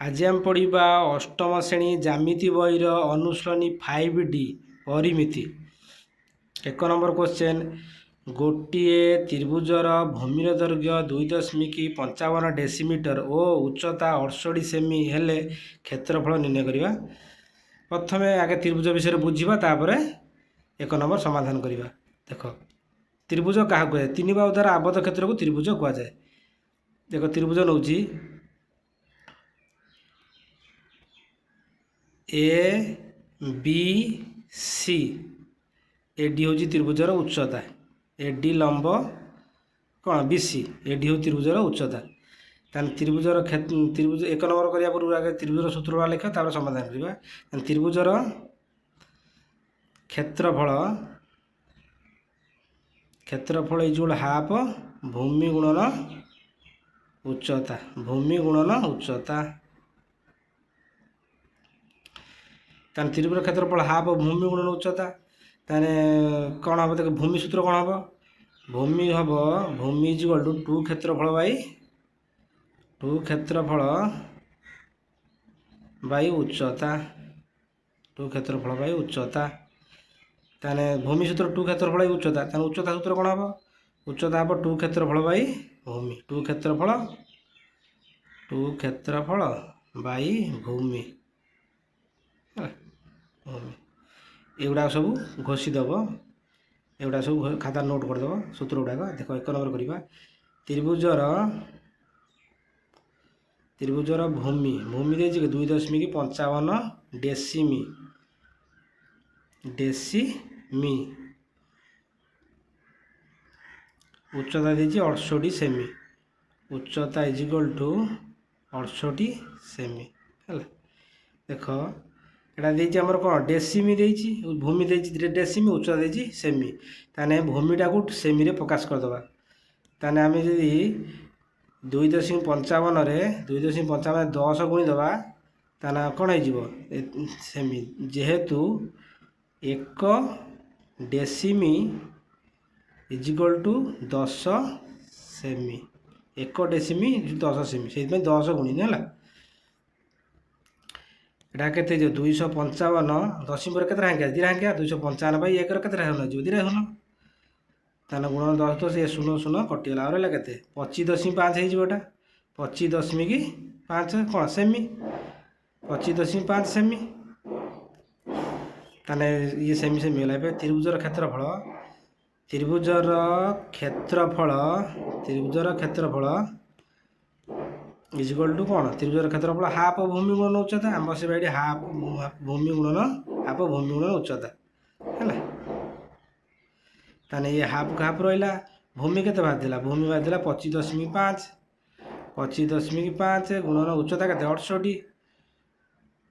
आज आम पढ़ा अष्टम श्रेणी ज्यामिति बहीर अनुश्रेणी 5D परिमिति। एक नंबर क्वेश्चन, गोटे त्रिभुजर भूमिर दैर्घ्य 2.55 डेसीमीटर और उच्चता 68 सेमी हेले क्षेत्रफल निर्णय करवा। प्रथम आगे त्रिभुज विषय बुझा तापर एक नंबर समाधान करवा। देख त्रिभुज क्या कहे, तीन बाहु द्वारा आबद्ध क्षेत्र को त्रिभुज कहुए। देख त्रिभुज नौ ए बी सी, एडी हूँ त्रिभुजर उच्चता, एडी लंब कौन बी सी, एडी हूँ त्रिभुजर उच्चता। तान त्रिभुजर त्रिभुज एक नंबर करने पूर्व आगे त्रिभुजर सूत्र लिख तापर समाधान करवा। त्रिभुजर क्षेत्रफल क्षेत्रफल इज हाफ भूमि गुणन उच्चता, भूमि गुणन उच्चता। तान त्रिभुज क्षेत्रफल हाफ भूमि गुणन उच्चता, ताने कौन हम देख भूमि सूत्र कौन हम, भूमि हम भूमि इज इक्वल टू क्षेत्रफल बाई उच्चता, टू क्षेत्रफल बाई उच्चता। ताने भूमि सूत्र टू क्षेत्रफल बाई उच्चता, ताने उच्चता सूत्र कौन हम, उच्चता हम टू क्षेत्रफल बाई भूमि, टू क्षेत्रफल बाई भूमि। एगुड़ा सब घोषीदेव, एगुड़ा सब खाता नोट करदेव सूत्र गुड़ाक। देख एक नंबर करवा, त्रिभुजर भूमि भूमि दे 2.55 डेसीमी, उच्चता दे 68 सेमी, उच्चता इज इक्वल टू 68 सेमी है। देख एटा देछि हमर कोन डेसीमी देछि, भूमि देछि डेसीमी, उच्चता देछि सेमी। ताने भूमिटा को सेमी रे प्रकाश कर दबा। ताने आमे जदि 2.55 रे 2.55 10 गुणी दबा ताना कोन हो जिवो सेमी, जेहेतु 1 डेसीमी इज इक्वल टू 10 सेमी, 1 डेसीमी 10 सेमी, से 10 गुणी है। एटा के 255 दशमी पर केतरा हांकिया 2 हांकिया 255 बाई 1 केतरा होना जो 2 होना, ताने गुणन 10 तो से 0 0 कटिगला और ले केते 25.5 हे जिवोटा, 25.5 कोन सेमी, 25.5 सेमी। ताने ये सेमी सेमी होला। पे त्रिभुजर क्षेत्रफल इज इक्वल टू कौन, त्रिभुजर क्षेत्रफल हाफ भूमि गुणन उच्चता, आम से भाई हाफ भूमि गुणन उच्चता है। ताने ये हाफ को हाफ रहा, भूमि के बाहर, भूमि बाहर 25.5 गुणन उच्चता के 68,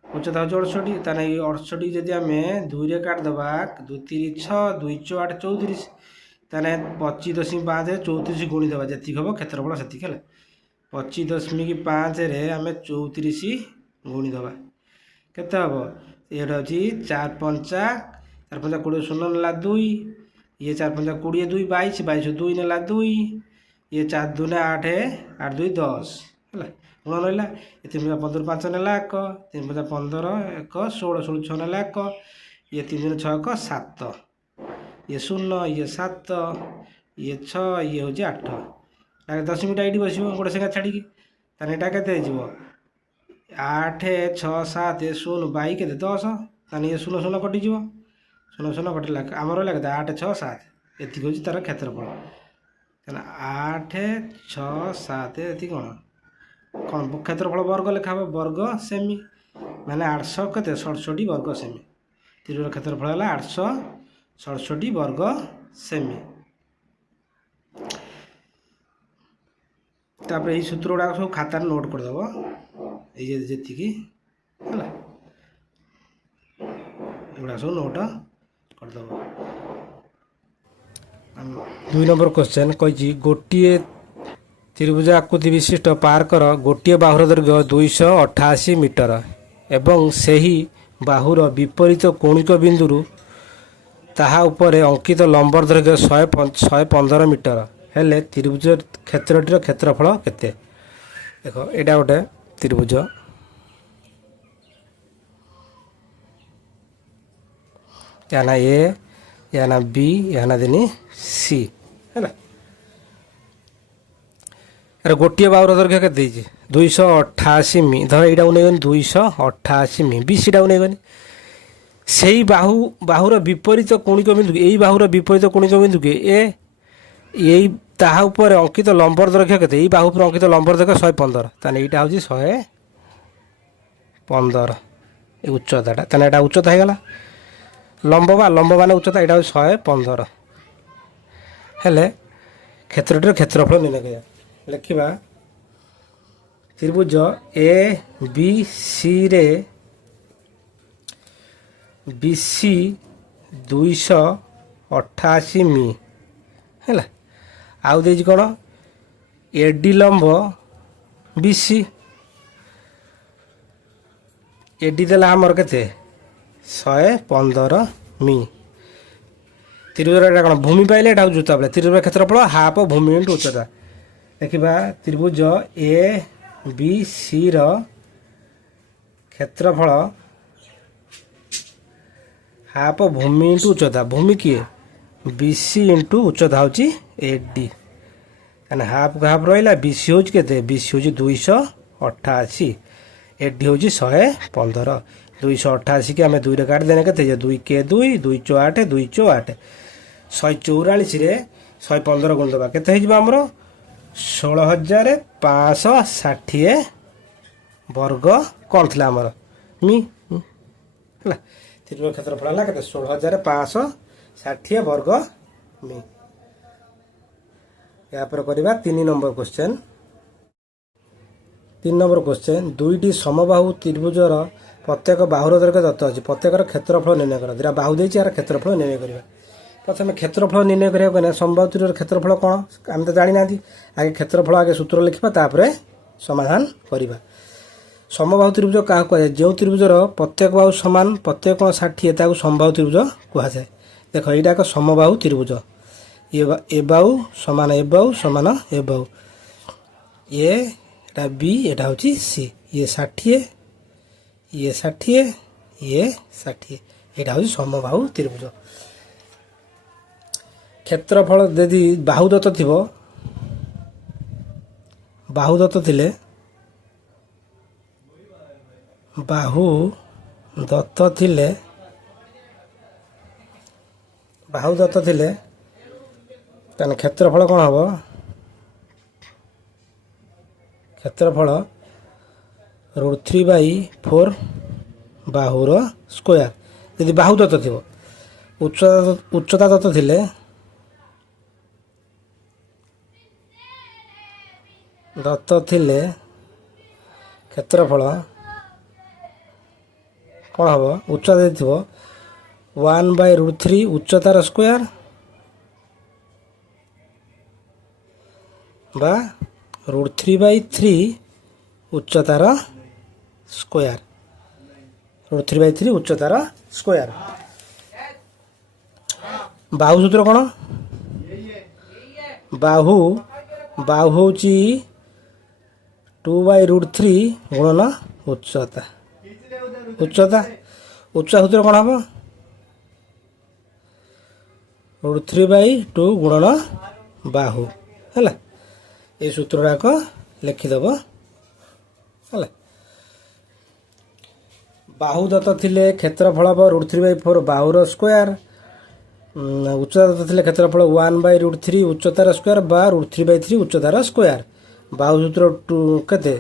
उच्चता हूँ 68। ताने 68 जदि आम 2 रे काटदबा 2 3 6 2 4 8 34, ताने 25.5 34 गुणी देवा जी हम क्षेत्रफल से है। 25.5 रे आम 34 गुणी देवा केते हम, ये हूँ 4 5 20 शून्य नेला 2, ये 4 5 20 2 22 22 2 नेला 2, ये 4 2 8 8 2 10 है गुण रहा। ये 3 15 5 नेला 1, 3 5 15 1 16 16 6 नेला 1, ये 3 6 1 7, ये 0 ये 7 ये 6 ये हूँ 8, दशमी ये बस गोटे संख्या छाड़ी, ताने यहाँ के 8 6 7 0 बाई के 10, ताने ये 0 0 कटिज 0 0 कटिला आमर रहा के 8 6 7 एति हूँ तार क्षेत्रफल। 8 6 7 ये कौन क्षेत्रफल वर्ग लिखा हे वर्ग सेमी, माने 800 के 67 वर्ग सेमी। त्रिभुज क्षेत्रफल है 867 वर्ग सेमी। तापर यही सूत्र गुड़ा सब खातार नोट करदेव, ये जी एगुड़ा सब नोट करदेव। 2 नंबर क्वेश्चन कही, गोटे त्रिभुज आकृति विशिष्ट पार्कर गोटे बाहुर दैर्घ्य 288 मीटर एवं सही बाहुर विपरीत कौणिक बिंदु ताहा उपरे अंकित लंबर दैर्घ्य 115 मीटर हेले त्रिभुज क्षेत्रटीर क्षेत्रफल केते। देख एटा गोटे त्रिभुज या ना ए या ना बी या ना देनी सी है। यार गोटे बाहुर दैर्घ्य के 288 मि धर यहाँ नहीं 288 मि बी सी टाक नहीं से बाहुर विपरीत कोणिक बिंदु यही बाहुर विपरीत कोणिक बिंदु के यही ताहा ऊपर अंकित लंबर दैर्घ्य के यही बाहु पर अंकित लंबर दैर्घ्य 115 ताने यहाँ हूँ 115 उच्चताटा ताने यहाँ उच्चता हो गला लंब मान उच्चता यहाँ 115 हेले क्षेत्रटीर क्षेत्रफल निर्णय करिया लिखा त्रिभुज ए बी सी रे बीसी 288 मि है आउ दे कौन एडी लंब बीसी एडी देला आमर के 115 मि त्रिभुज कौन भूमि पाइले यहाँ उच्चता बोले त्रिभुज क्षेत्रफल हाफ भूमि इंटू उच्चता देखा त्रिभुज ए बी सी रो क्षेत्रफल हाफ भूमि इंटू उच्चता भूमि किए बीसी इंटू उच्चता हूँ एडी कहना हाफ को हाफ रहा बीसी हूँ के बीसी हूँ 288 एडी हूँ 115 288 की आम 2 रे काट देने के 2 के 2 2 8 2 8 144 रे 115 गुण दबा के आमर 16,560 वर्ग कौन थी आमर मि है त्रिभुज क्षेत्रफल है के 16,560 वर्ग मि। या पर करवा 3 नंबर क्वेश्चन 3 नंबर क्वेश्चन दुईटी समबाहु त्रिभुजर प्रत्येक बाहुर दैर्घ्य दत्त अच्छी प्रत्येकर क्षेत्रफल निर्णय कर दिरा बाहु देती यार क्षेत्रफल निर्णय करवा प्रथम क्षेत्रफल निर्णय करा समबाहु त्रिभुजर क्षेत्रफल कौन आम तो जानी ना आगे क्षेत्रफल आगे सूत्र लिखा तापर समाधान करवा समबाहु त्रिभुज क्या कहुए जो त्रिभुजर प्रत्येक बाहु सामान प्रत्येक कोण 60 समबाहु त्रिभुज कहुए देख यहाँ एक समबाहु त्रिभुज ए बाहु समान ए बाहु ए बी एटा हूँ सी ये 60 ये 60 ये 60 यहाँ हूँ समबाहु त्रिभुज क्षेत्रफल यदि बाहु दत्त थी बाहु दत्त थिले बाहु दत्त थिले ताने क्षेत्रफल कौन हम क्षेत्रफल √3/4 बाहुर स्क्वायर यदि बाहु दत्त थी उच्चता दत्त थिले क्षेत्रफल कौन हम उच्चता दे 1/√3 उच्चतार स्क्वायर बा √3/3 उच्चतार स्क्वायर √3/3 उच्चतार स्क्वायर बाहु सूत्र कौन बाहु हूँ 2/√3 गुणन उच्चता उच्चता सूत्र कौन हम √3/2 गुणन बाहु है ये सूत्रटाक लिखिदेव है बाहु दत्त थिले क्षेत्रफल √3/4 बाहुर स्क्वायर उच्चता दत्त थिले क्षेत्रफल 1/√3 उच्चतार स्क्वायर बा √3/3 उच्चतार स्क्वायर बाहु सूत्र के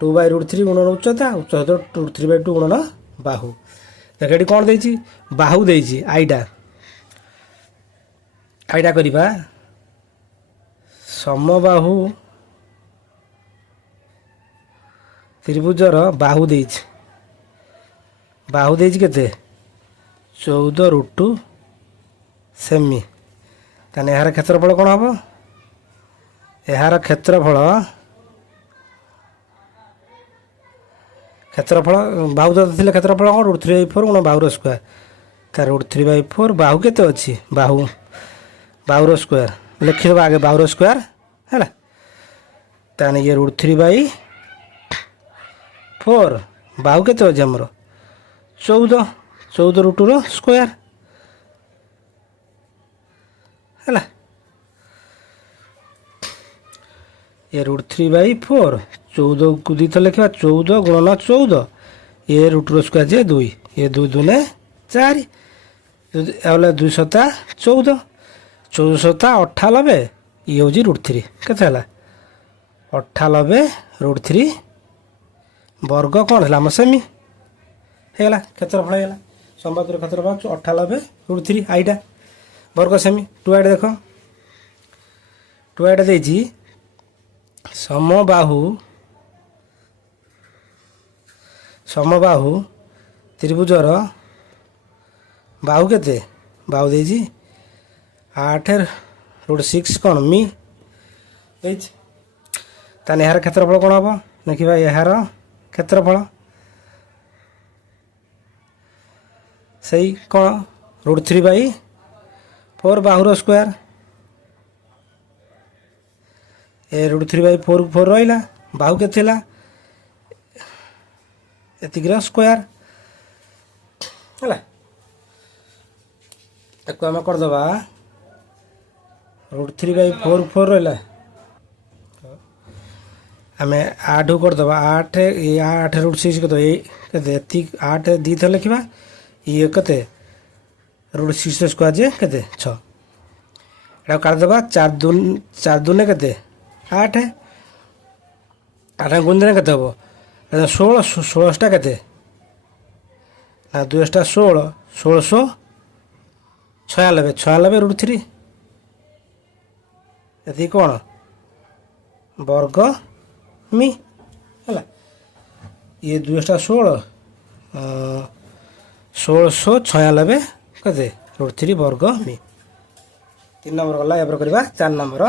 2/√3 गुणन उच्चता सूत्र √3/2 गुणन बाहु देख ये कौन देती बाहु देती आईटा करवा समबाहु त्रिभुजर बाहु देती के 14√2 सेमी ताने यार क्षेत्रफल कौन हम यार क्षेत्रफल बाहु दत्त थिले क्षेत्रफल कौन √3/4 गुण बाहुर स्क्वायर तार √3/4 बाहु केते अच्छी बाहुर स्क्वायर लिखिदेव आगे बाहुर स्क्वायर है ताने ये √3/4 बाहु केते अच्छे आमर 14 √2 स्क्वायर है ये √3/4 14 को दी थर लिखा 14 गुणन 14 ये √ର ସ୍କୋୟାର ଯେ 2 ये 2 दूने 4 एवले 2 सता 14 14 सता 98 ये हूँ √3 केते हला 98 √3 वर्ग कौन है आम सेमी है क्षेत्रफल है संवादर क्षेत्रफल 98 √3 आईटा वर्ग सेमी 2 आईटा देख 2 आईटा देजी समबाहु त्रिभुजर बाहु केते बाहु देजी 8√6 कौन मी ताने यार क्षेत्रफल कौन हम देखा यार क्षेत्रफल सही कौन √3/4 बाहुर स्क्वायर ए √3/4 4 रहा बाहु के एतिकर स्क्वायर है आम करदे √3/4 4 रहा आम 8 करदे 8 8√6 के 8 दी थर लिखा ये के √6 स्क्वायर जे के 6 एटा काटदे 4 दूने के 8 8 गुणन के हम 16 16टा के 2 16 1696 √3 ये कौन वर्ग मी है ये 2 16 1696 के √3 वर्ग मी 3 नंबर गला या करवा 4 नंबर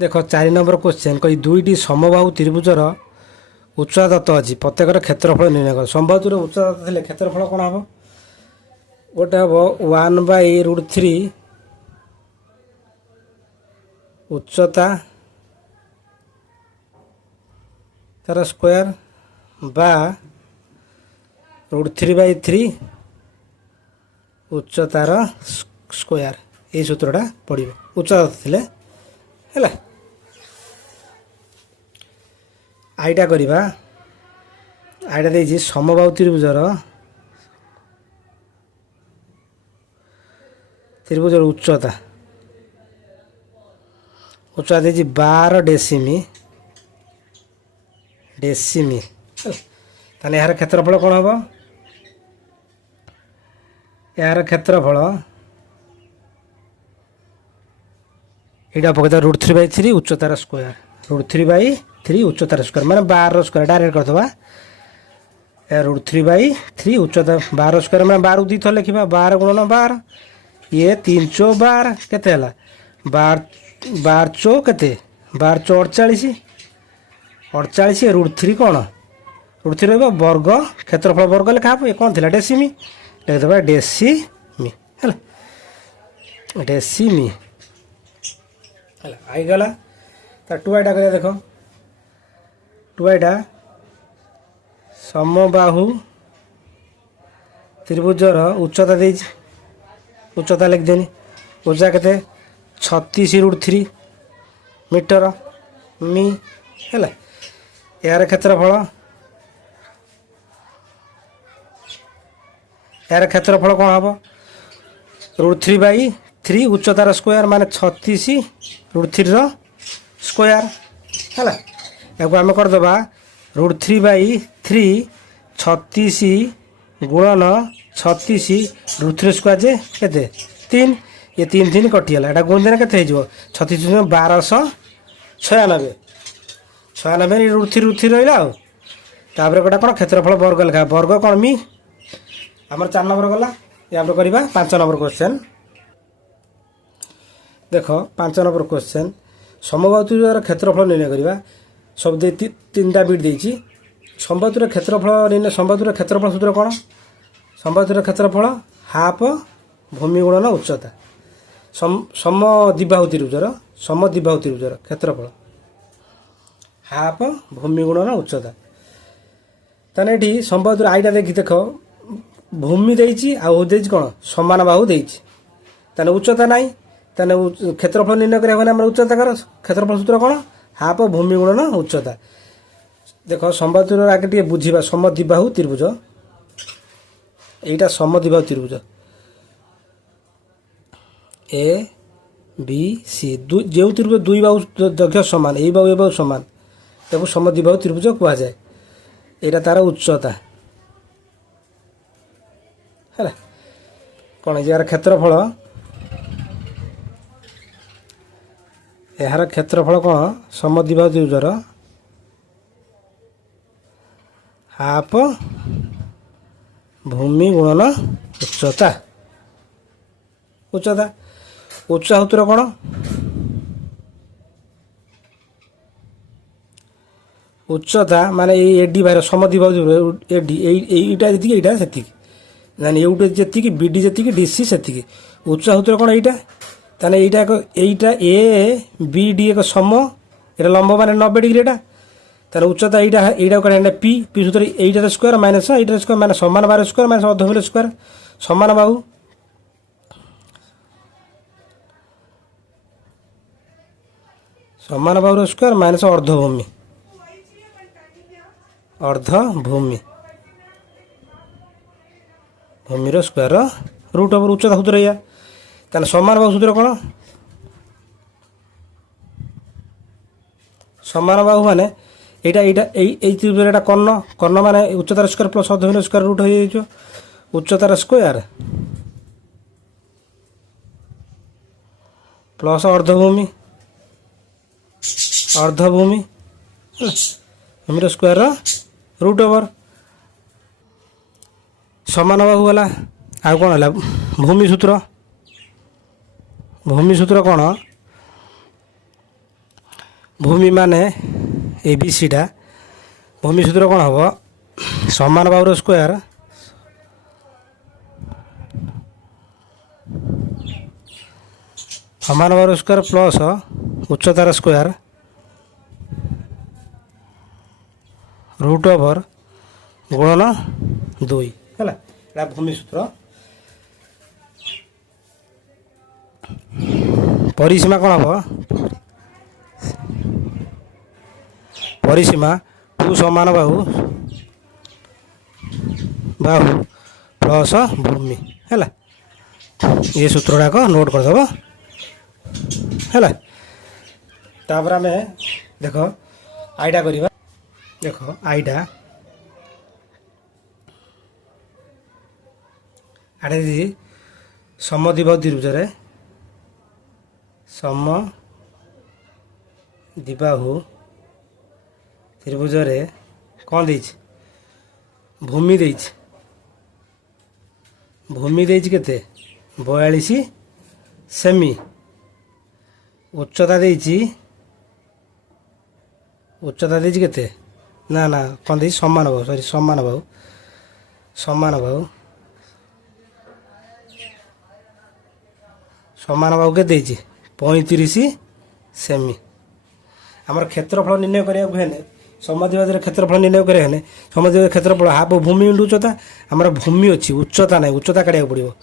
देख 4 नंबर क्वेश्चन कही दुईटी समबाहु त्रिभुजर उच्चता दत्त अच्छी प्रत्येक क्षेत्रफल निर्णय कर समबाहुर उच्चता दत्त थे क्षेत्रफल कौन हम गोटे हम 1/√3 उच्चता तार स्क्वायर बा √3/3 उच्चतार स्क्वायर ये सूत्रटा पड़े उच्चता थे है आईटा करवा आईटा देजी समबाहु त्रिभुजर उच्चता देजी 12 डेसिमी ताने यार क्षेत्रफल कौन हम यार क्षेत्रफल यहाँ पकड़ √3/3 उच्चतार स्क्वायर √3/3 उच्चतार स्क्वायर माने 12 स्क्वायर डायरेक्ट करदे √3/3 उच्चता 12 स्क्वायर मैंने 12 दी थर लिखा 12 गुणन 12 ये 3 चौ 12 केते 12 चौ के 12 चौ 48 √3 कौन √3 रहा वर्ग क्षेत्रफल वर्ग लिखा ये कौन थी डेसीमी लिखिदेवा डेसीमी है डेसीमी आईगला तार 2 आईटा कर देख 2 आईटा समबाहु त्रिभुजर उच्चता दे उच्चता लिखदेनी उच्चता के 36 मीटर मी है यार क्षेत्रफल कौन हम √3/3 उच्चतार स्क्वायर माने 36 √3 स्क्वायर है या आम करदे √3/3 36 गुणन 36 √3 स्क्वायर जे के 3 ये 3 कटिगला एटा गुणन के 36 1296 √3 रहा तापर गोटा कौन क्षेत्रफल वर्ग लिखा वर्ग कौन मी आम 4 नंबर गला या करवा 5 नंबर क्वेश्चन देख 5 नंबर क्वेश्चन समबाहुर क्षेत्रफल निर्णय करवा सब 3टा बिट देती समबाहुर क्षेत्रफल निर्णय समबाहुर क्षेत्रफल सूत्र कौन समबाहुर क्षेत्रफल हाफ भूमि गुणन उच्चता समद्विबाहु त्रिभुजर क्षेत्रफल हाफ भूमि गुणन उच्चता ताने ये समबाहुर आईटा देखी देख भूमि देइछि आ देइछि कोन समान बाहु देइछि ताने उच्चता नाही ताने क्षेत्रफल निर्णय करिया हम उच्चता कर क्षेत्रफल सूत्र कोन हाफ भूमि गुणन उच्चता। देखो समबाहु आगे टे बुझा समद्विबाहु त्रिभुज एटा समद्विबाहु त्रिभुज ए बी सी जो त्रिभुज दुई बाहु दैर्घ्य समान ए बाहु समान ताको समद्विबाहु त्रिभुज कह जाए। एटा तार उच्चता है कौन यार क्षेत्रफल यार क्षेत्रफल कौन समद्विबाहु त्रिभुजर हाफ भूमि गुणन उच्चता उच्चता उच्च सूत्र कौन उच्चता माने एडी बाहर समद्विबाहु एडी एटा जी एटा से नानी एउटे जी बीडी जी डीसी से उच्च सूत्र कौन एटा ताने एटा ए बी डी एक सम एटा लंब माने 90 डिग्री एटा तार उच्चता एटा कौन पी पी सूत्र एटार स्क्वायर माइनस एटार स्क्वायर माने समान बाहु स्क्वायर माइनस अर्धभूमि स्क्वायर समान बाहु समान बाहु स्क्वायर माइनस अर्धभूमि अर्धभूमि भूमिर स्क्वायर रूट ओवर उच्चता सूत्र या ताने समान बाहु सूत्र कौन समान बाहु माने एटा एटा एटा कर्ण कर्ण माने उच्चतार स्क्वायर प्लस अर्धभूमि स्क्वायर रूट हो जाइछो उच्चतार स्क्वायर प्लस अर्धभूमि अर्धभूमि भूमिर स्क्वायर रूट ओवर समान बाहु गला आ कौन है भूमि सूत्र कौन भूमि माने ए बी सी टा भूमि सूत्र कौन हम समान बाहुर स्क्वायर समान बाहुर स्क्वायर प्लस उच्चतार स्क्वायर रूट ओवर गुणन 2 है भूमि सूत्र। परिसीमा कौन हम परिसीमा 2 समान बाहु बाहु प्लस भूमि है ये सूत्र गुड़ाक नोट करदेव है तापर आम देख आईटा करवा देख आईटा आड़े समद्विबाहु त्रिभुज समद्विबाहु त्रिभुज कौन दे भूमि दे भूमि दे केते 42 सेमी उच्चता दे उच्चता दे केते ना ना कौन दे समान बाहु सॉरी समान बाहु समान बाहु समान बाहु के 35 सेमी आमर क्षेत्रफल निर्णय करें समद्विबाहु क्षेत्रफल निर्णय करें समद्विबाहु क्षेत्रफल हाफ भूमि इंटू उच्चता आमर भूमि अच्छी उच्चता ना उच्चता काढ़ा पड़ो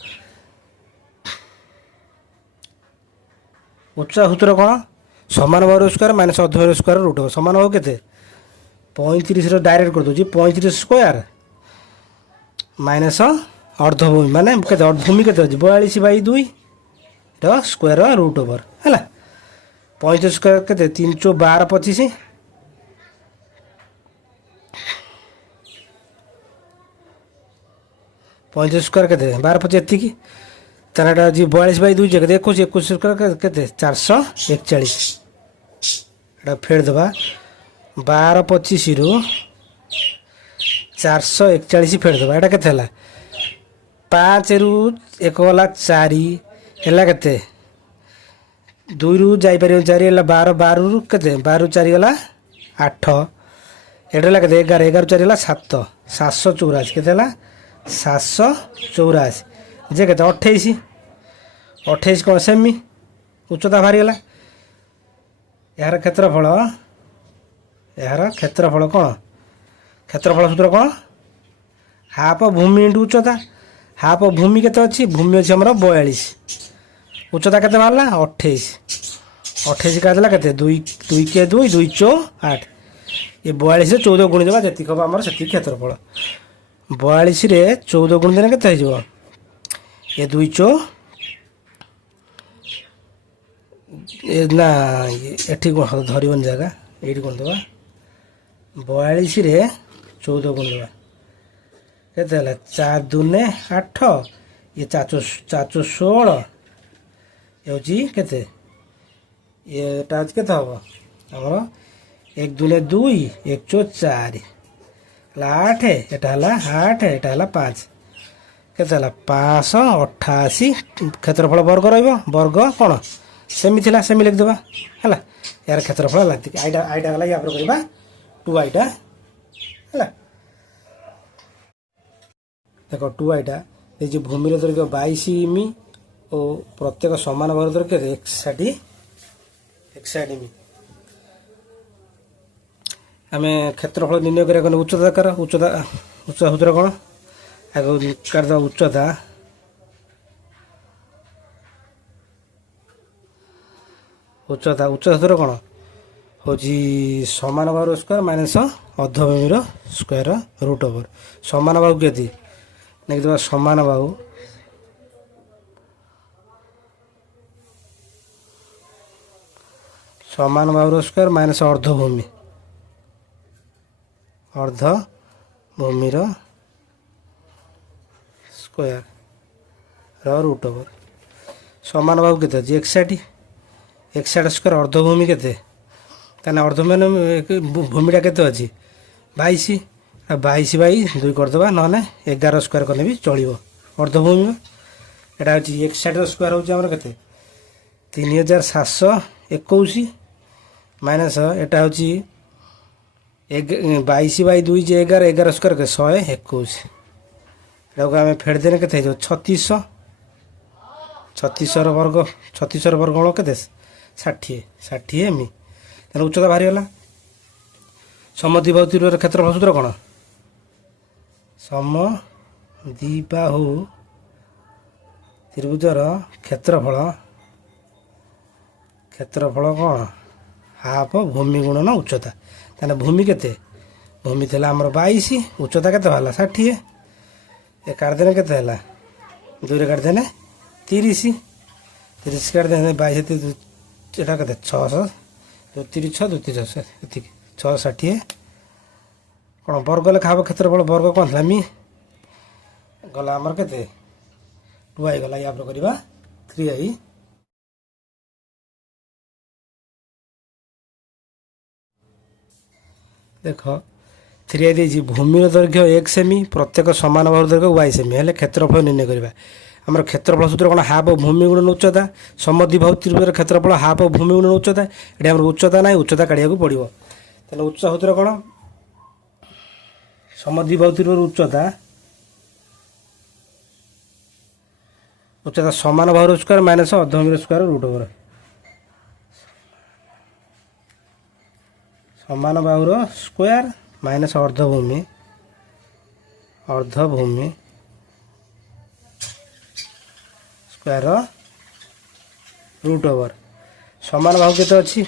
उच्च सूत्र कौन समान बाहु स्क्वायर माइनस अर्धभूमि स्क्वायर रूट हो समान बाहु के 35 डायरेक्ट कर दूसरी 35 स्क्वायर माइनस अर्धभूमि माने भूमि के 42/2 स्क्वायर रूट ओवर है 35 स्क्वायर के 3 × 12 25 35 स्क्वायर के 12 25 एतिकी ताना जी 42/2 जगह 21 स्क्वायर के 441 एटा फेर देबा 12 25 रु 441 फेर देबा एटा केते हला 5 रु 1 वाला 4 है के 2 रु जाई पार 4 है 12 12 रु के 12 रु 4 गला 8 एटा के 11 11 4 है 7 784 के 784 जे के 28 28 कौन सेमी उच्चता बाहरी गला यार क्षेत्रफल कौन क्षेत्रफल सूत्र कौन हाफ भूमि इंटू उच्चता हाफ भूमि केते अच्छी भूमि अच्छी आमर 42 उच्चता केते बाहरला 28 28 काटला केते 2 2 के 2 2 चौ 8 ये 42 रे 14 गुणी देबा जति खबा हमर सेति क्षेत्रफल 42 रे 14 गुणी देना केते हो ये 2 चौ ना एठी धरबन जगह एठी कोन देबा 42 रे 14 गुणी देबा केते हला 4 दूने 8 ये 416 ये केते ये टाच केते हबो हमर 1 दूने 2 1 चौ 4 8 एटा हला 8 एटा हला 5 केते हला 588 क्षेत्रफल वर्ग रहइबो वर्ग कोन सेमी थिला सेमी लिख देबा हला यार क्षेत्रफल हला आइडा आइडा हला या पर करबा 2 आइडा हला देखो 2 आइटा ये जो भूमि दैर्घ्य 22 मी और प्रत्येक समान भाग दैर्घ्य 61 मी आम क्षेत्रफल निर्णय करें उच्चता कर उच्चता उच्चता सूत्र कौन आगे कर उच्चता उच्चता उच्चता सूत्र कौन हूँ समान बाहु स्क्वायर माइनस अर्धभूमि स्क्वायर रूट ओवर समान बाहु के नहीं देवा समान बाहु समान बाहु स्क्वायर माइनस अर्धभूमि स्क्वायर रूट ओवर समान बाहु के 61 स्क्वायर अर्धभूमि के अर्धभूमि भूमिटा के अच्छी 22 22 बाई 2 करदे ना 11 स्क्वायर कले भी चलो अर्धभूमि एटा हूँ 61 स्क्वायर हूँ के 3721 माइनस एटा हूँ 22 बाई 2 11 11 स्क्वायर के 121 आम फेड़ देने के 3600 वर्ग 36 वर्गमूल के 60 60 मी तेना उच्चता बाहरी गला समद्विबाहु त्रिभुजर क्षेत्रफल सूत्र कौन समद्विबाहु त्रिभुजर क्षेत्रफल कौन हाफ भूमि गुणन उच्चता ताने भूमि केते भूमि थला हमर 22 उच्चता केते होला 60 ए काट देने केते होला 2 रे काट देने 30 30 काट देने 22 एटा केते 600 2 3 6 2 3 6 660 कौन वर्ग लेखा हम क्षेत्रफल वर्ग कौन था मी गला आमर के 2 आई गला या करवा 3 आई देख 3 आई देजी भूमि दैर्घ्य 1 सेमी प्रत्येक समान बाहु दैर्घ्य y सेमी हेले क्षेत्रफल निर्णय करवा आमर क्षेत्रफल सूत्र कौन हाफ भूमि गुणन उच्चता समद्विबाहु त्रिभुजर क्षेत्रफल हाफ भूमि गुणन उच्चता ये आम उच्चता ना उच्चता काढ़ा पड़ो तेना उच्चता सूत्र कौन समद्विबाहु त्रिभुजर उच्चता उच्चता समान बाहु स्क्वायर माइनस अर्धभूमि स्क्वायर रूट ओवर समान बाहु स्क्वायर माइनस अर्धभूमि स्क्वायर रूट ओवर समान बाहु के अच्छी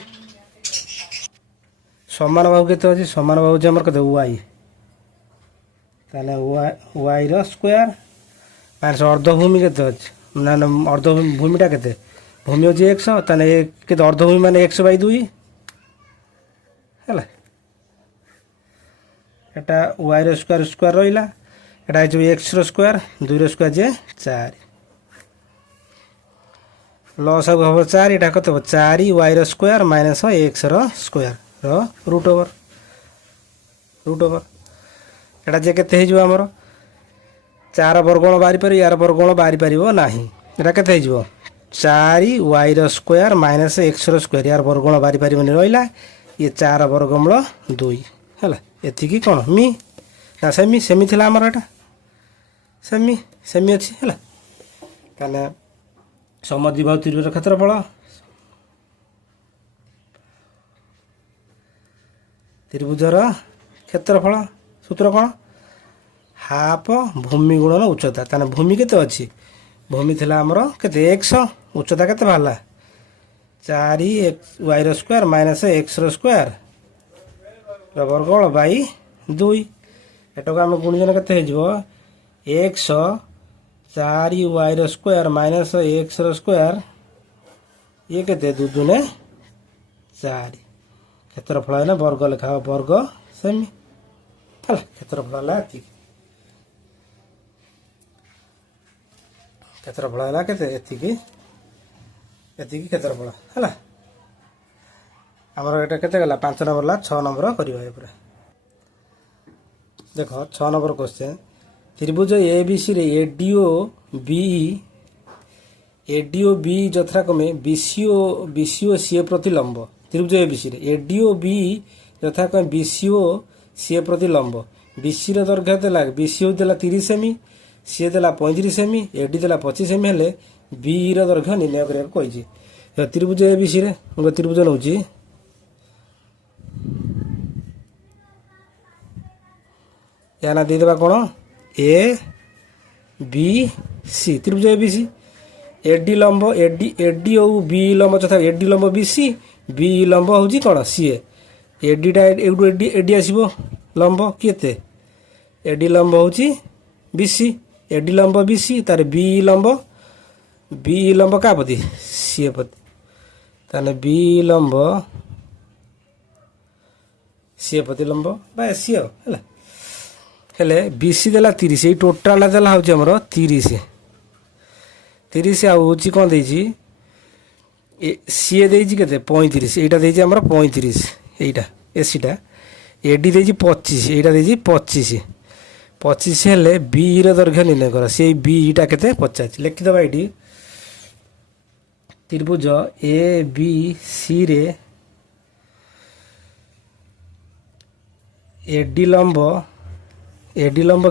समान बाहु के अच्छी समान बाहु आमर के वाई ताने वाई स्क्वायर माइनस अर्धभूमि के अच्छी ना अर्धभूमिटा के भूमि अच्छी 100 ताने अर्धभूमि मान 100 बाई 2 है एटा वाई स्क्वायर स्क्वायर रहा एटा एक्स स्क्वायर 2 स्क्वायर जे 4 लस हम 4 एटा कत 4 y square minus x square root over एटा जे केते आमर 4 वर्गमूल बाहरी पार यार वर्गमूल बाहरी पार ना एटा केते 4 y square minus x square यार वर्गमूल बाहरी पार रहा ये 4 वर्गमूल 2 है ये कौन मी ना सेमी सेमी थिला आमर एटा सेमी सेमी अच्छी है ताने समद्विबाहु त्रिभुजर क्षेत्रफल त्रिभुजर क्षेत्रफल सूत्र कौन हाफ भूमि गुणन उच्चता ताने भूमि केते अछि भूमि थिला हमरो केते x उच्चता केते बाहला 4y रो स्क्वायर माइनस x रो स्क्वायर रो वर्गमूल बाई 2 एटा को हम गुणिजन केते हे जबो x 4y रो स्क्वायर माइनस x रो स्क्वायर ये केते 2 2 ने 4 क्षेत्रफल है ना वर्ग लिखा वर्ग सेमी हला क्षेत्रफल है ठीक क्षेत्रफल है केते एतिकी एतिकी क्षेत्रफल हला हमर एटा केते गला 5 नंबर ला 6 नंबर करिवा ए पूरा देखो 6 नंबर क्वेश्चन त्रिभुज एबीसी रे एडीओ बी यथाक्रमे बीसीओ सीए प्रति लंब त्रिभुज एबीसी रे एडीओ बी यथाक्रमे बीसीओ सीए प्रति लंब बीसी रो दैर्घ्य देला बीसीओ देला 30 सेमी सीए देला 35 सेमी एडी देला 25 सेमी हेले बी रो दैर्घ्य निर्णय करिया कहिछि त्रिभुज एबीसी रे हम त्रिभुज नउछि या ना दे देबा कोन ए बी सी त्रिभुज एबीसी एडी लंब एडी ओ बी लंब तथा एडी लंब बीसी बी लंब होउची कोन सीए एडी टा एडी आसीबो लंब केते एडी लंब होउची बीसी एडी लंब बीसी तार बी लंब का पति सीए पति ताने बी लंब सीए पति लंब बा सीए हला हेले बीसी देला 30 ए टोटल देला होउची हमरो 30 आ होउची कोन देजी सीए देजी केते 35 एटा देजी हमरो 35 एटा एसीटा एडी देजी 25 एटा देजी 25 हेले बी रो दैर्घ्य निर्णय कर से बी टा केते 50 लिखि दबा एडी त्रिभुज ए बी सी रे एडी लंब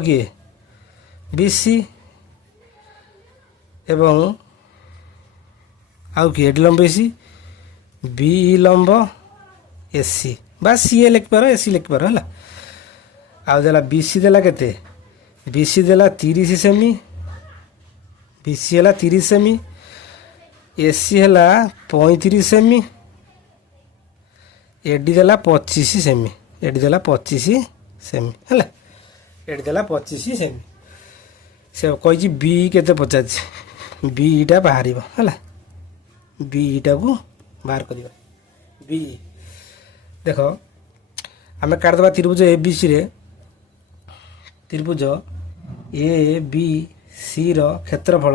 किए बीसी एवं आउ कि एडी लंब एसी बी लंब एसी बा सीए लिख पारो एसी लिख पारो हला आउ देला बीसी देला केते बीसी देला 30 सेमी बीसी हला 30 सेमी एसी हला 35 सेमी एडी देला 25 सेमी एडी देला 25 सेमी हला एडी देला 25 सेमी से कहि बी केते 50 बी टा बाहरिबो हला बी टा को बाहर करिबा बी देखो आमे काट दबा त्रिभुज एबीसी रे त्रिभुज ए बी सी रो क्षेत्रफल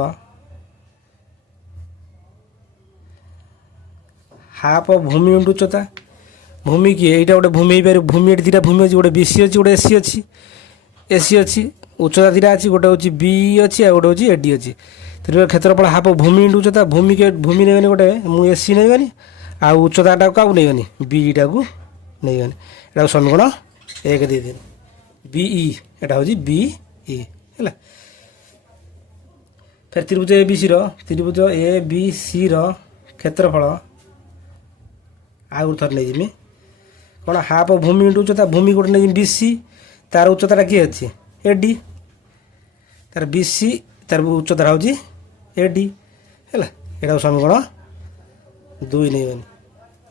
हाफ भूमि उच्चता भूमि की एटा गोटे भूमि भूमि एटी दिटा भूमि अछि गोटे बीसी अछि गोटे एसी अछि उच्चता दिटा अछि गोटे होछि बी अछि आ गोटे होछि एडी अछि त्रिभुज क्षेत्रफल हाफ भूमि उच्चता भूमि नै गनी गोटे मु एसी नै गनी आ उच्चता टा का नै गनी बी टा को नै गनी एटा समीकरण 1 दे देन बीई एटा होछि बीई हैला फिर त्रिभुज एबीसी रो त्रिभुज एबीसी रो क्षेत्रफल आउ थर नै जिमी कोन हाफ भूमि उच्चता भूमि गोटे नै बीसी तार उच्चता की अछि एडी तार बीसी तार उच्चता होछि एडी हैला एटा समीकरण 2 नै गनी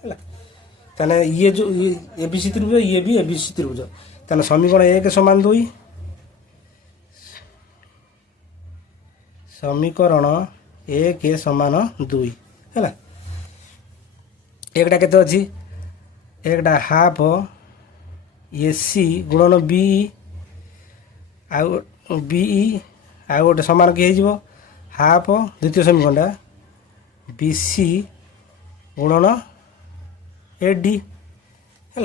हैला ताने ये जो एबीसी त्रिभुज ये भी एबीसी त्रिभुज ताने समीकरण 1 समान 2 समीकरण 1 समान 2 हैला एकटा केते अछि एकटा हाफ एसी गुणन बी आ बीई आ गोटे समान कि हो हाफ द्वितीय समीकरण बीसी गुणन एडी है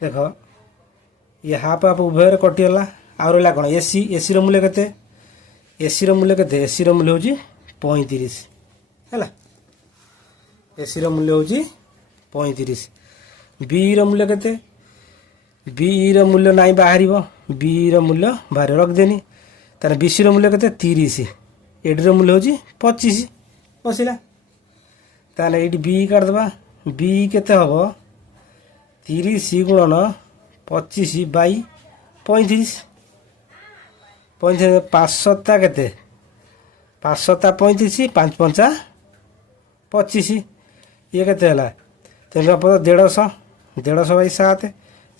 देख ये हाफ हाफ उभय कटिगला आ रहा कौन एसी एसी मूल्य केते एसी मूल्य केते एसी मूल्य हूँ 35 है एसी मूल्य हूँ 35 बी मूल्य केते बी मूल्य ना बाहर बी मूल्य बाहर रखदेनी तार बीसी मूल्य केते 30 एडी मूल्य हूँ 25 बसला ताले ये बी काटदबा बी केते हम 30 गुणन 25 बाई 35 35 5 सत्ता केते 5 सत्ता 35 5 पंचा 25 ये केते हला तेन 150 150 बाई 7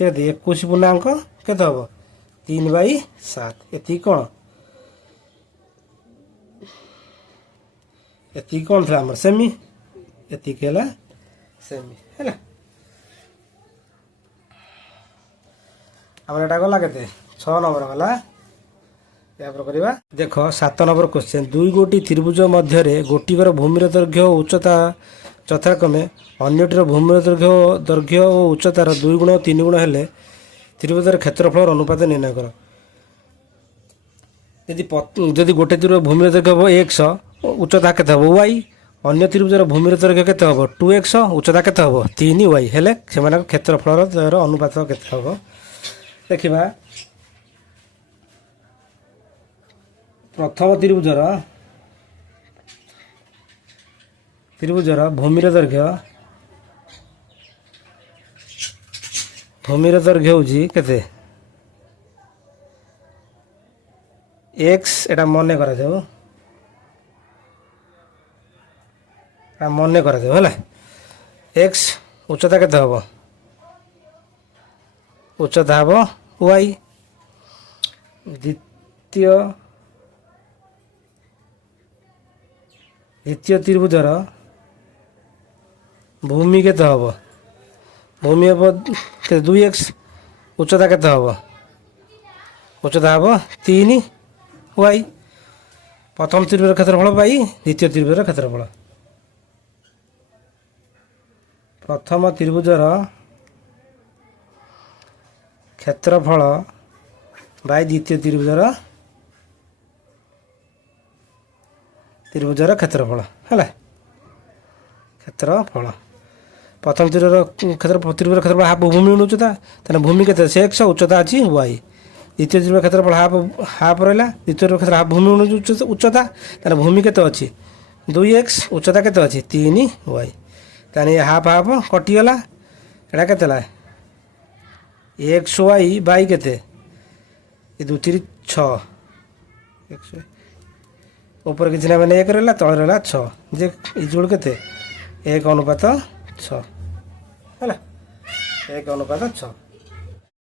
ये 21 पूर्णांक केते हम 3 बाई 7 एति कौन एति कौन था हमर सेमी एति केला सेमी हैला हमर एटा गला केते 6 नंबर गला या पर करबा देखो 7 नंबर क्वेश्चन दुई गोटी त्रिभुज मध्य रे गोटीकर भूमिर दैर्घ्य और उच्चता यथाक्रमे अन्यटीर भूमिर दैर्घ्य और उच्चतार 2 गुण 3 गुण हेले त्रिभुजर क्षेत्रफल अनुपात निर्णय कर यदि गोटे त्रिभुज भूमिर दैर्घ्य x उच्चता केते हबो y अन्य त्रिभुजर भूमिर दैर्घ्य केते हबो 2x उच्चता केते हबो 3y हेले सेमानक क्षेत्रफलर अनुपात केते हबो देखिबा प्रथम त्रिभुजर भूमिर दैर्घ्य होउजी केते x एटा मने करा जाऊ होला x उच्चता केते हबो उच्चता हबो y द्वितीय त्रिभुजर भूमि केते हबो भूमि हबो 2x उच्चता केते हबो उच्चता हबो 3y प्रथम त्रिभुजर क्षेत्रफल बाई द्वितीय त्रिभुजर क्षेत्रफल प्रथम त्रिभुजर क्षेत्रफल बाई द्वितीय त्रिभुजर क्षेत्रफल है क्षेत्रफल प्रथम त्रिभुजर क्षेत्रफल हाफ भूमि उच्चता तेना भूमि के x उच्चता अच्छी y द्वितीय त्रिभुज क्षेत्रफल हाफ रहा द्वितीय क्षेत्र हाफ भूमि उच्चता तेना भूमि के अच्छी 2x उच्चता के अच्छी 3y ताने हाफ हाफ कटिगला एटा के एक्स वाई बाई केते ये 2 3 6 एक्स ऊपर किसी ना मैंने 1 रहा तले रहा 6 जे इजुड़ केते 1 अनुपात 6 है 1 अनुपात 6।